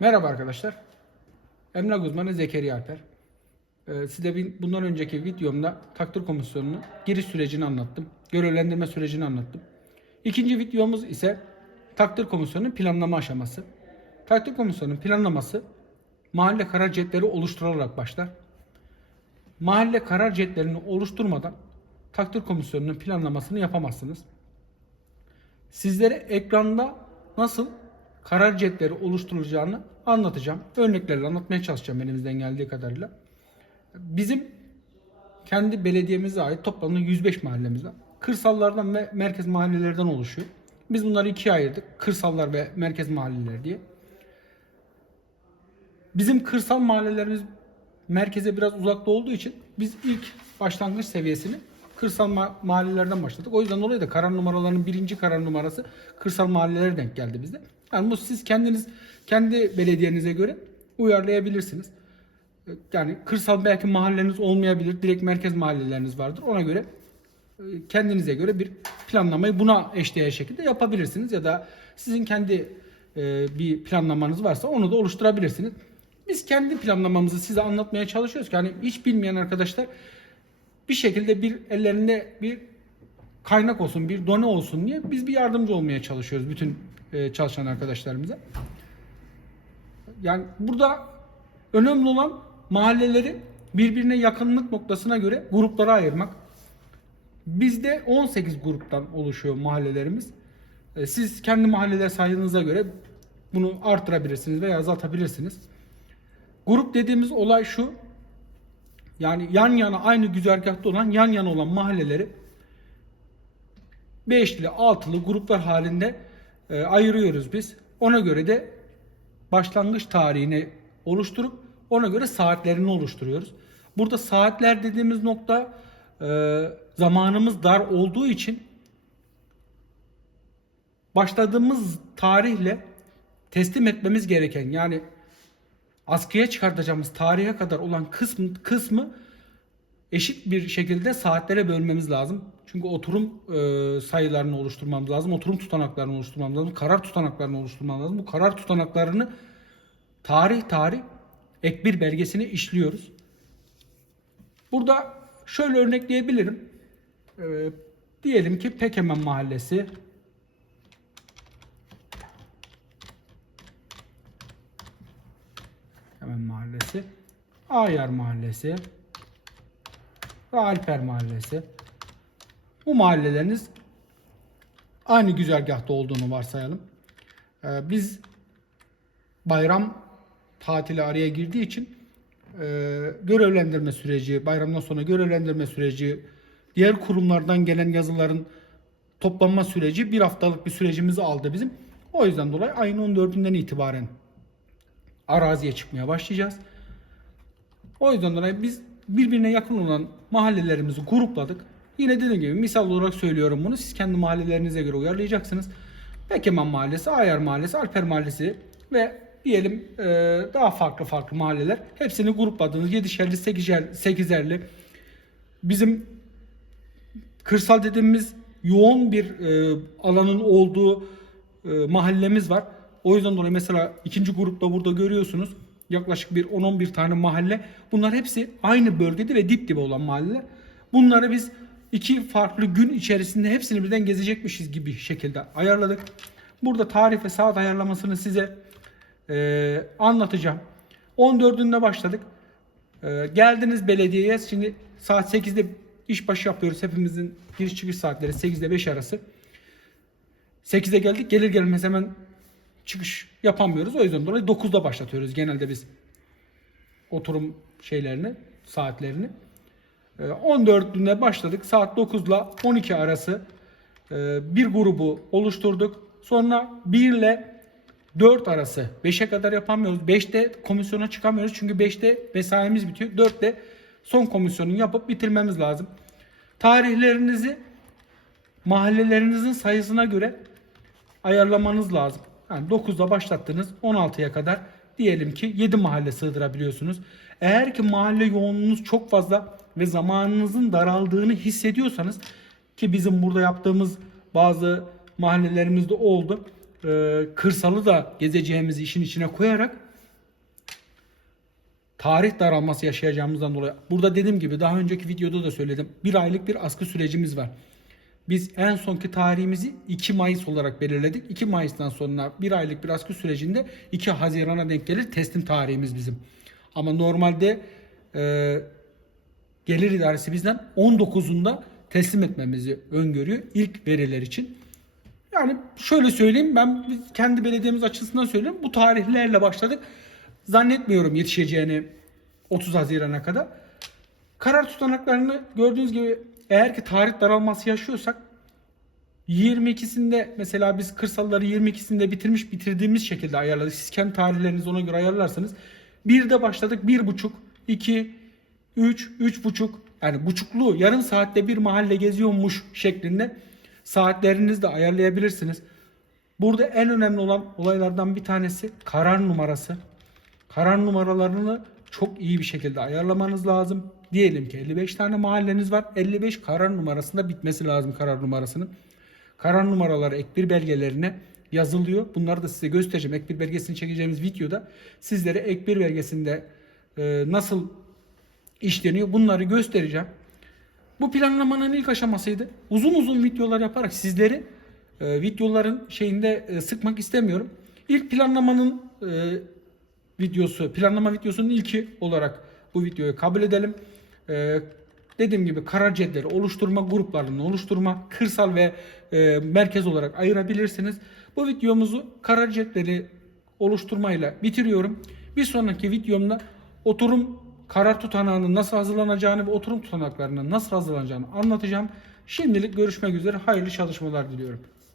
Merhaba arkadaşlar. Emlak uzmanı Zekeriya Alper. Ee, size bundan önceki videomda takdir komisyonunun giriş sürecini anlattım. Görevlendirme sürecini anlattım. İkinci videomuz ise takdir komisyonunun planlama aşaması. Takdir komisyonunun planlaması mahalle karar cetleri oluşturularak başlar. Mahalle karar cetlerini oluşturmadan takdir komisyonunun planlamasını yapamazsınız. Sizlere ekranda nasıl karar cetleri oluşturulacağını anlatacağım. Örneklerle anlatmaya çalışacağım elimizden geldiği kadarıyla. Bizim kendi belediyemize ait toplamda 105 mahallemiz var. Kırsallardan ve merkez mahallelerden oluşuyor. Biz bunları ikiye ayırdık. Kırsallar ve merkez mahalleler diye. Bizim kırsal mahallelerimiz merkeze biraz uzakta olduğu için biz ilk başlangıç seviyesini kırsal ma- mahallelerden başladık. O yüzden dolayı da karar numaralarının birinci karar numarası kırsal mahallelere denk geldi bizde. Yani bu siz kendiniz kendi belediyenize göre uyarlayabilirsiniz. Yani kırsal belki mahalleniz olmayabilir. Direkt merkez mahalleleriniz vardır. Ona göre e, kendinize göre bir planlamayı buna eşdeğer şekilde yapabilirsiniz. Ya da sizin kendi e, bir planlamanız varsa onu da oluşturabilirsiniz. Biz kendi planlamamızı size anlatmaya çalışıyoruz ki hani hiç bilmeyen arkadaşlar bir şekilde bir ellerinde bir kaynak olsun, bir done olsun diye biz bir yardımcı olmaya çalışıyoruz bütün e, çalışan arkadaşlarımıza. Yani burada önemli olan mahalleleri birbirine yakınlık noktasına göre gruplara ayırmak. Bizde 18 gruptan oluşuyor mahallelerimiz. E, Siz kendi mahalleler sayınıza göre bunu artırabilirsiniz veya azaltabilirsiniz. Grup dediğimiz olay şu. Yani yan yana aynı güzergahta olan yan yana olan mahalleleri beşli, altılı gruplar halinde e, ayırıyoruz biz. Ona göre de başlangıç tarihini oluşturup ona göre saatlerini oluşturuyoruz. Burada saatler dediğimiz nokta e, zamanımız dar olduğu için başladığımız tarihle teslim etmemiz gereken yani askıya çıkartacağımız tarihe kadar olan kısmı, kısmı eşit bir şekilde saatlere bölmemiz lazım. Çünkü oturum e, sayılarını oluşturmamız lazım. Oturum tutanaklarını oluşturmamız lazım. Karar tutanaklarını oluşturmamız lazım. Bu karar tutanaklarını tarih tarih ek bir belgesini işliyoruz. Burada şöyle örnekleyebilirim. E, diyelim ki Pekemen Mahallesi Hemen Mahallesi, Ayar Mahallesi Alper Mahallesi. Bu mahalleleriniz aynı güzergahta olduğunu varsayalım. Ee, biz bayram tatili araya girdiği için e, görevlendirme süreci, bayramdan sonra görevlendirme süreci, diğer kurumlardan gelen yazıların toplanma süreci bir haftalık bir sürecimizi aldı bizim. O yüzden dolayı ayın 14'ünden itibaren araziye çıkmaya başlayacağız. O yüzden dolayı biz birbirine yakın olan mahallelerimizi grupladık. Yine dediğim gibi misal olarak söylüyorum bunu. Siz kendi mahallelerinize göre uyarlayacaksınız. Bekeman Mahallesi, Ayar Mahallesi, Alper Mahallesi ve diyelim e, daha farklı farklı mahalleler. Hepsini grupladınız. 7'şerli, 8'er, 8'erli. Bizim kırsal dediğimiz yoğun bir e, alanın olduğu e, mahallemiz var. O yüzden dolayı mesela ikinci grupta burada görüyorsunuz yaklaşık bir 10-11 tane mahalle. Bunlar hepsi aynı bölgede ve dip dibe olan mahalleler. Bunları biz iki farklı gün içerisinde hepsini birden gezecekmişiz gibi şekilde ayarladık. Burada tarih ve saat ayarlamasını size e, anlatacağım. 14'ünde başladık. E, geldiniz belediyeye. Şimdi saat 8'de iş başı yapıyoruz. Hepimizin giriş çıkış saatleri 8 ile 5 arası. 8'e geldik. Gelir gelmez hemen çıkış yapamıyoruz. O yüzden dolayı 9'da başlatıyoruz genelde biz oturum şeylerini, saatlerini. Ee, 14'ünde başladık. Saat 9 ile 12 arası e, bir grubu oluşturduk. Sonra 1 ile 4 arası 5'e kadar yapamıyoruz. 5'te komisyona çıkamıyoruz. Çünkü 5'te mesaimiz bitiyor. 4'te son komisyonu yapıp bitirmemiz lazım. Tarihlerinizi mahallelerinizin sayısına göre ayarlamanız lazım. Yani 9'da başlattınız 16'ya kadar diyelim ki 7 mahalle sığdırabiliyorsunuz. Eğer ki mahalle yoğunluğunuz çok fazla ve zamanınızın daraldığını hissediyorsanız ki bizim burada yaptığımız bazı mahallelerimizde oldu. Ee, kırsalı da gezeceğimizi işin içine koyarak tarih daralması yaşayacağımızdan dolayı burada dediğim gibi daha önceki videoda da söyledim. Bir aylık bir askı sürecimiz var. Biz en sonki tarihimizi 2 Mayıs olarak belirledik. 2 Mayıs'tan sonra bir aylık bir askı sürecinde 2 Haziran'a denk gelir teslim tarihimiz bizim. Ama normalde e, Gelir İdaresi bizden 19'unda teslim etmemizi öngörüyor ilk veriler için. Yani şöyle söyleyeyim ben kendi belediyemiz açısından söylüyorum. Bu tarihlerle başladık. Zannetmiyorum yetişeceğini 30 Haziran'a kadar. Karar tutanaklarını gördüğünüz gibi eğer ki tarih daralması yaşıyorsak 22'sinde mesela biz kırsalları 22'sinde bitirmiş bitirdiğimiz şekilde ayarladık. Siz kendi tarihlerinizi ona göre ayarlarsanız. Bir de başladık bir buçuk, iki, üç, üç buçuk yani buçuklu yarım saatte bir mahalle geziyormuş şeklinde saatlerinizi de ayarlayabilirsiniz. Burada en önemli olan olaylardan bir tanesi karar numarası. Karar numaralarını çok iyi bir şekilde ayarlamanız lazım. Diyelim ki 55 tane mahalleniz var. 55 karar numarasında bitmesi lazım karar numarasının. Karar numaraları ek bir belgelerine yazılıyor. Bunları da size göstereceğim. Ek bir belgesini çekeceğimiz videoda sizlere ek bir belgesinde e, nasıl işleniyor bunları göstereceğim. Bu planlamanın ilk aşamasıydı. Uzun uzun videolar yaparak sizleri e, videoların şeyinde e, sıkmak istemiyorum. İlk planlamanın videosu, planlama videosunun ilki olarak bu videoyu kabul edelim. E, dediğim gibi karar cetleri oluşturma, gruplarını oluşturma, kırsal ve e, merkez olarak ayırabilirsiniz. Bu videomuzu karar cetleri oluşturmayla bitiriyorum. Bir sonraki videomda oturum karar tutanağının nasıl hazırlanacağını ve oturum tutanaklarının nasıl hazırlanacağını anlatacağım. Şimdilik görüşmek üzere. Hayırlı çalışmalar diliyorum.